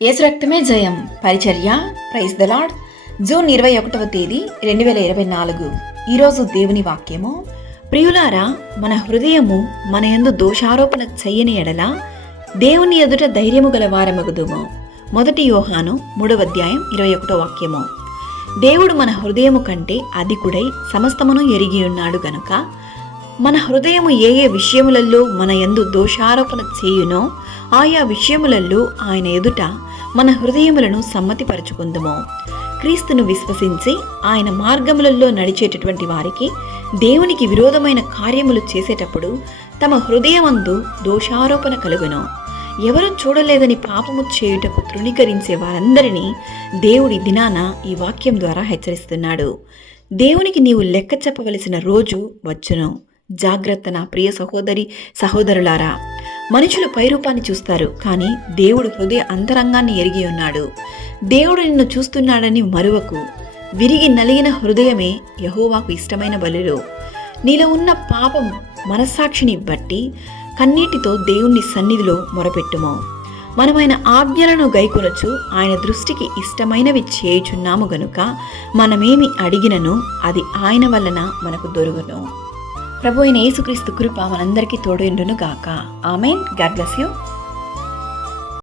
యేసు రక్తమే జయం పరిచర్య ప్రైజ్ ద లార్డ్. జూన్ 21వ తేదీ 2024. ఈరోజు దేవుని వాక్యము. ప్రియులారా, మన హృదయము మన యందు దోషారోపణ చెయ్యని ఎడల దేవుని ఎదుట ధైర్యము గల వారమగుదుము. 1 యోహాను 3వ అధ్యాయం 21వ వాక్యము. దేవుడు మన హృదయము కంటే అధికుడై సమస్తమును ఎరిగి ఉన్నాడు గనుక మన హృదయము ఏ ఏ విషయములలో మన యందు దోషారోపణ చేయునో ఆయా విషయములలో ఆయన ఎదుట మన హృదయములను సమ్మతిపరచుకుందుము. క్రీస్తును విశ్వసించి ఆయన మార్గములలో నడిచేటటువంటి వారికి దేవునికి విరోధమైన కార్యములు చేసేటప్పుడు తమ హృదయమందు దోషారోపణ కలుగును. ఎవరు చూడలేదని పాపము చేయుటకు తృణీకరించే వారందరినీ దేవుడి దినాన ఈ వాక్యం ద్వారా హెచ్చరిస్తున్నాడు. దేవునికి నీవు లెక్క చెప్పవలసిన రోజు వచ్చును. జాగ్రత్త నా ప్రియ సహోదరి సహోదరులారా. మనుషులు పైరూపాన్ని చూస్తారు, కానీ దేవుడు హృదయ అంతరంగాన్ని ఎరిగి ఉన్నాడు. దేవుడు నిన్ను చూస్తున్నాడని మరువకు. విరిగి నలిగిన హృదయమే యెహోవాకు ఇష్టమైన బలులు. నీలో ఉన్న పాపం మనస్సాక్షిని బట్టి కన్నీటితో దేవుని సన్నిధిలో మొరపెట్టుము. మనమైన ఆజ్ఞలను గైకొనొచ్చు ఆయన దృష్టికి ఇష్టమైనవి చేయుచున్నాము గనుక మనమేమి అడిగినను అది ఆయన వలన మనకు దొరుకును. ప్రభు అయిన యేసుక్రీస్తు కృప మనందరికీ తోడైండును గాక. ఆమేన్. God bless you.